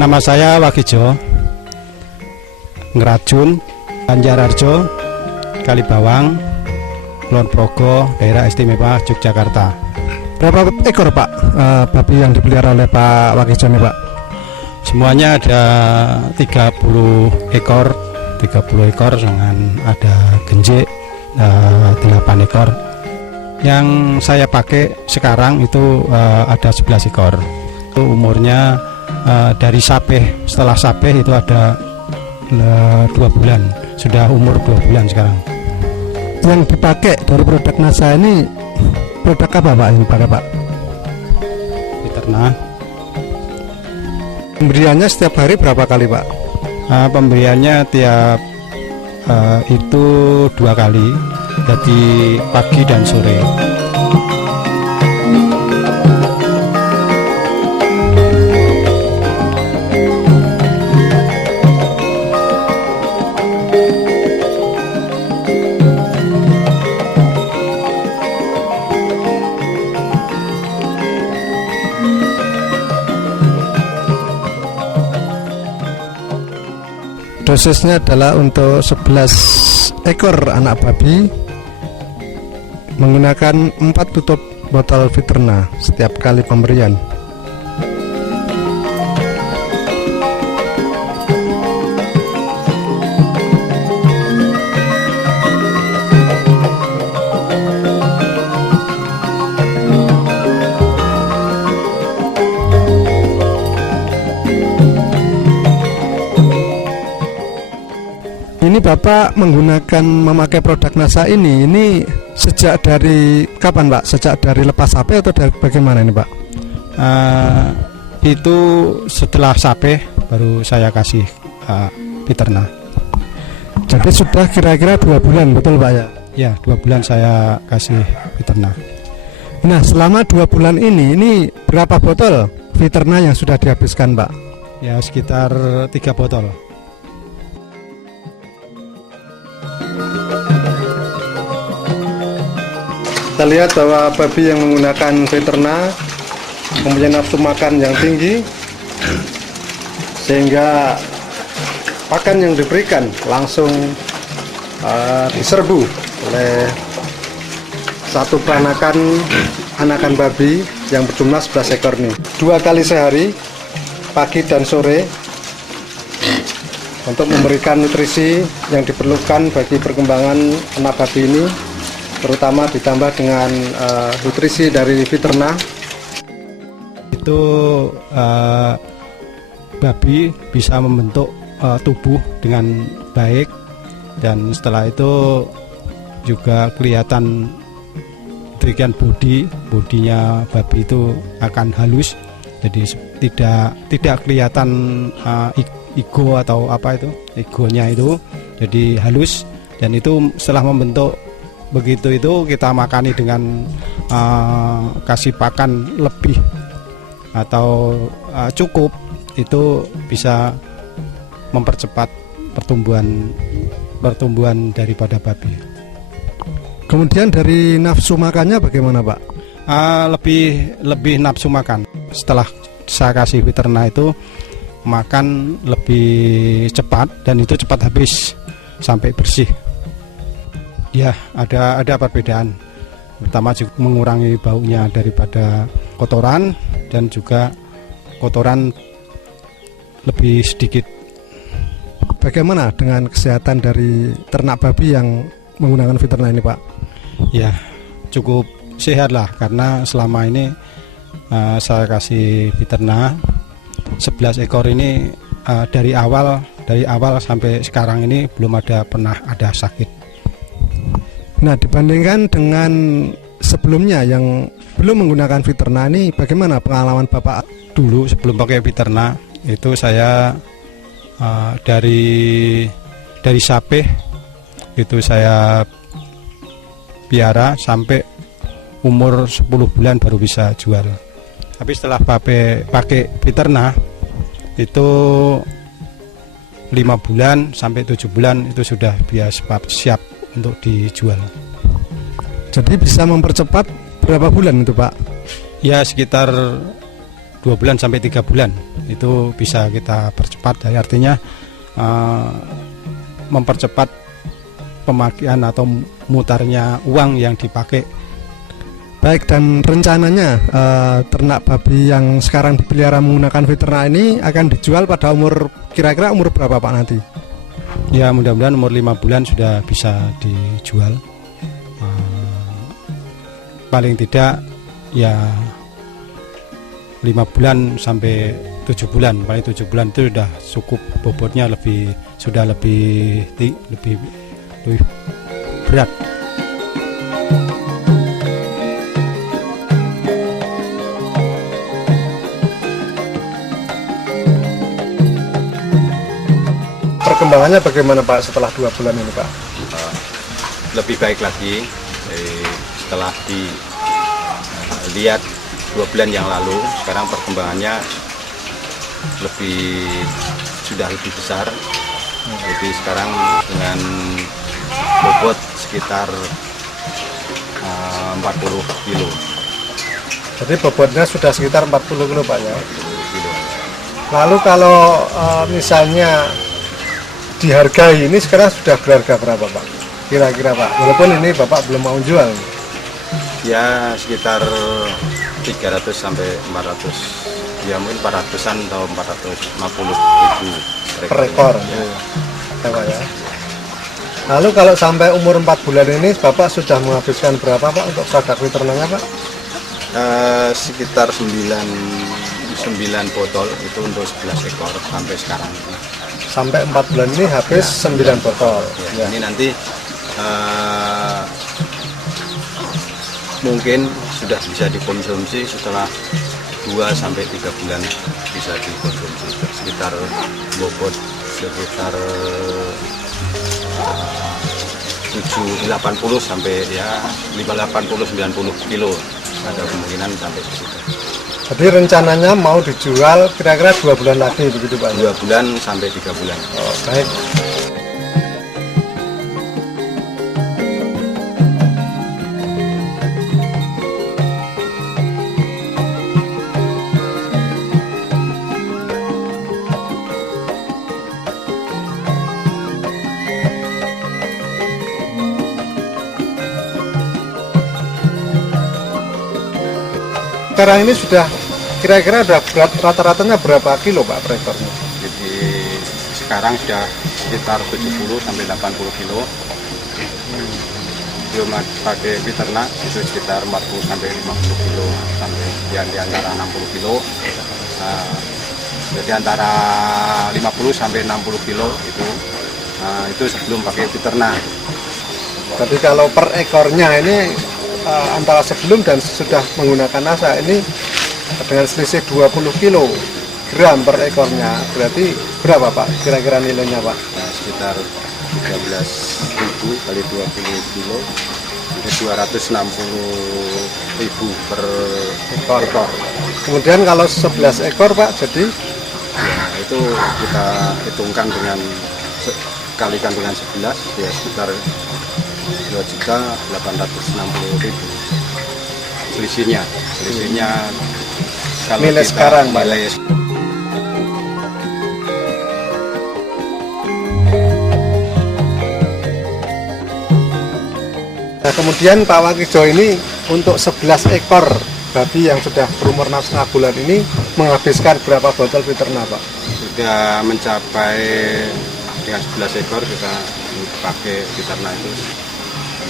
Nama saya Wagijo, Ngerajun, Banjarharjo, Kalibawang, Kulon Progo, Daerah Istimewa Yogyakarta. Berapa ekor Pak babi yang dipelihara oleh Pak Wagijo ini Pak? Semuanya ada 30 ekor, dengan ada genjik 8 ekor. Yang saya pakai sekarang itu ada 11 ekor. Itu umurnya dari sapeh, setelah sapeh itu ada 2 bulan, sudah umur 2 bulan sekarang. Yang dipakai dari produk NASA ini produk apa Pak yang dipakai Pak? Fiterna. Pemberiannya setiap hari berapa kali Pak? Pemberiannya tiap itu 2 kali, jadi pagi dan sore. Dosisnya adalah untuk 11 ekor anak babi menggunakan 4 tutup botol Fiterna setiap kali pemberian. Ini Bapak memakai produk NASA ini sejak dari kapan Pak? Sejak dari lepas sape atau dari bagaimana ini Pak? Itu setelah sape baru saya kasih Fiterna. Jadi sudah kira-kira 2 bulan betul Pak ya? Ya, 2 bulan saya kasih Fiterna. Nah selama 2 bulan ini berapa botol Fiterna yang sudah dihabiskan Pak? Ya sekitar 3 botol. Kita lihat bahwa babi yang menggunakan Fiterna mempunyai nafsu makan yang tinggi, sehingga pakan yang diberikan langsung diserbu oleh satu peranakan anakan babi yang berjumlah 11 ekor ini. 2 kali sehari, pagi dan sore, untuk memberikan nutrisi yang diperlukan bagi perkembangan anak babi ini, terutama ditambah dengan nutrisi dari Fiterna. Itu babi bisa membentuk tubuh dengan baik, dan setelah itu juga kelihatan demikian bodinya babi itu akan halus, jadi tidak kelihatan ego atau apa itu, egonya itu jadi halus, dan itu setelah membentuk begitu itu kita makani dengan kasih pakan lebih atau cukup, itu bisa mempercepat pertumbuhan daripada babi. Kemudian dari nafsu makannya bagaimana Pak? Lebih nafsu makan. Setelah saya kasih Fiterna itu makan lebih cepat, dan itu cepat habis sampai bersih. Ya, ada perbedaan. Pertama juga mengurangi baunya daripada kotoran, dan juga kotoran lebih sedikit. Bagaimana dengan kesehatan dari ternak babi yang menggunakan Fiterna ini Pak? Ya, cukup sehat lah, karena selama ini saya kasih Fiterna 11 ekor ini, dari awal sampai sekarang ini belum pernah ada sakit. Nah, dibandingkan dengan sebelumnya yang belum menggunakan Fiterna ini, bagaimana pengalaman Bapak? Dulu sebelum pakai Fiterna itu saya dari sape itu saya piara sampai umur 10 bulan baru bisa jual. Tapi setelah pakai Fiterna itu 5 bulan sampai 7 bulan itu sudah siap untuk dijual. Jadi bisa mempercepat berapa bulan itu Pak? Ya sekitar 2 bulan sampai 3 bulan itu bisa kita percepat. Jadi artinya mempercepat pemakaian atau mutarnya uang yang dipakai. Baik, dan rencananya ternak babi yang sekarang dipelihara menggunakan Veterna ini akan dijual pada kira-kira umur berapa Pak nanti? Ya mudah-mudahan umur 5 bulan sudah bisa dijual. Paling tidak ya 5 bulan sampai 7 bulan. Paling 7 bulan itu sudah cukup, bobotnya sudah lebih berat. Perkembangannya bagaimana Pak setelah 2 bulan ini Pak? Lebih baik lagi setelah dilihat 2 bulan yang lalu. Sekarang perkembangannya sudah lebih besar. Jadi sekarang dengan bobot sekitar 40 kilo. Jadi bobotnya sudah sekitar 40 kilo Pak ya? 40 kilo. Lalu kalau misalnya dihargai ini sekarang sudah berharga berapa Pak? Kira-kira Pak, walaupun ini Bapak belum mau jual. Ya sekitar 300 sampai 400, ya mungkin 400-an atau 450.000 Per ekor ya. Pak ya. Lalu kalau sampai umur 4 bulan ini Bapak sudah menghabiskan berapa Pak untuk produk veterinanya Pak? Sekitar 9 botol itu untuk 11 ekor sampai sekarang. Sampai 4 bulan ini habis 9 botol. Ya. Ini nanti mungkin sudah bisa dikonsumsi setelah 2 sampai 3 bulan bisa dikonsumsi, sekitar bobot sekitar 80 sampai ya 80-90 kilo, ada kemungkinan sampai ke situ. Jadi rencananya mau dijual kira-kira 2 bulan lagi begitu Pak? 2 bulan sampai 3 bulan. Oh, baik. Sekarang ini sudah kira-kira rata-ratanya berapa kilo Pak per ekornya? Jadi sekarang sudah sekitar 70 sampai 80 kilo. Belum pakai Veterna itu sekitar 40 sampai 50 kilo sampai di antara 60 kilo. Jadi antara 50 sampai 60 kilo itu sebelum pakai Veterna. Jadi kalau per ekornya ini antara sebelum dan sudah menggunakan NASA ini dengan selisih 20 kilogram per ekornya, berarti berapa Pak kira-kira nilainya Pak? Sekitar 13.000 kali 20 kilo itu 260.000 per ekor. Kemudian kalau 11 ekor Pak jadi? Ya, itu kita hitungkan kalikan dengan 11 ya sekitar 2.860.000 selisihnya kalau nilai kita sekarang nilai. Nah kemudian Pak Wakijo ini untuk 11 ekor babi yang sudah berumur 6,5 bulan ini menghabiskan berapa botol Veterna Pak? Sudah mencapai dengan 11 ekor kita pakai Veterna itu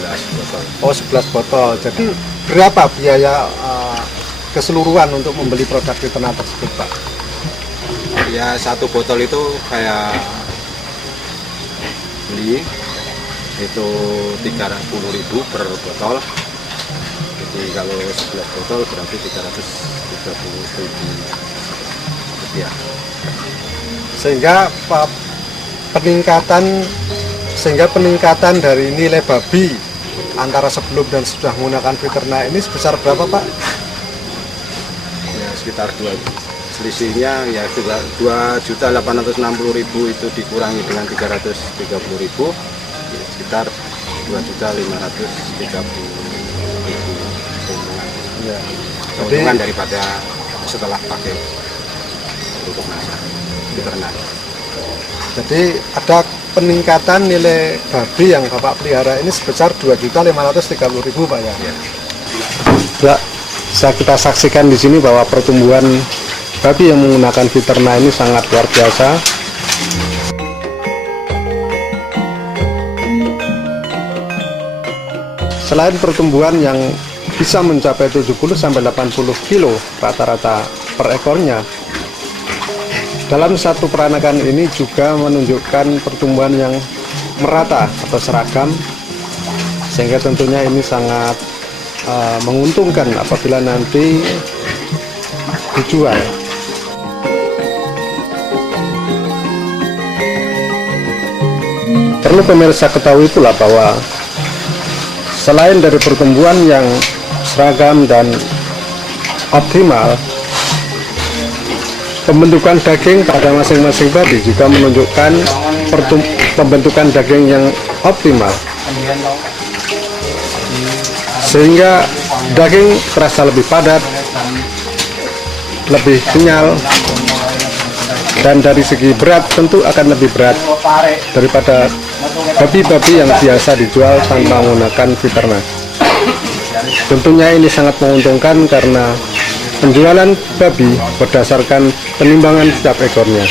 11 botol. Oh 11 botol. Jadi berapa biaya keseluruhan untuk membeli produk Veterna tersebut Pak? Ya satu botol itu kayak beli itu 30.000 per botol. Jadi kalau 11 botol berarti 330.000 rupiah. Sehingga peningkatan dari nilai babi antara sebelum dan sudah menggunakan Veterna ini sebesar berapa Pak? Ya sekitar 2, selisihnya ya 2.860.000 itu dikurangi dengan 330.000 ya, sekitar 2.530.000 keuntungan. Ya. Keuntungan daripada setelah pakai pupuk NASA diternak. Jadi ada peningkatan nilai babi yang Bapak pelihara ini sebesar 2.530.000 Pak ya. Ya. Ya, bisa kita saksikan di sini bahwa pertumbuhan babi yang menggunakan Viterna ini sangat luar biasa. Selain pertumbuhan yang bisa mencapai 70-80 kilo rata-rata per ekornya, dalam satu peranakan ini juga menunjukkan pertumbuhan yang merata atau seragam, sehingga tentunya ini sangat menguntungkan apabila nanti dijual. Perlu pemirsa ketahui pula bahwa selain dari pertumbuhan yang seragam dan optimal, pembentukan daging pada masing-masing babi juga menunjukkan pembentukan daging yang optimal, sehingga daging terasa lebih padat, lebih kenyal, dan dari segi berat tentu akan lebih berat daripada babi-babi yang biasa dijual tanpa menggunakan Viterna. Tentunya ini sangat menguntungkan karena penjualan babi berdasarkan penimbangan setiap ekornya.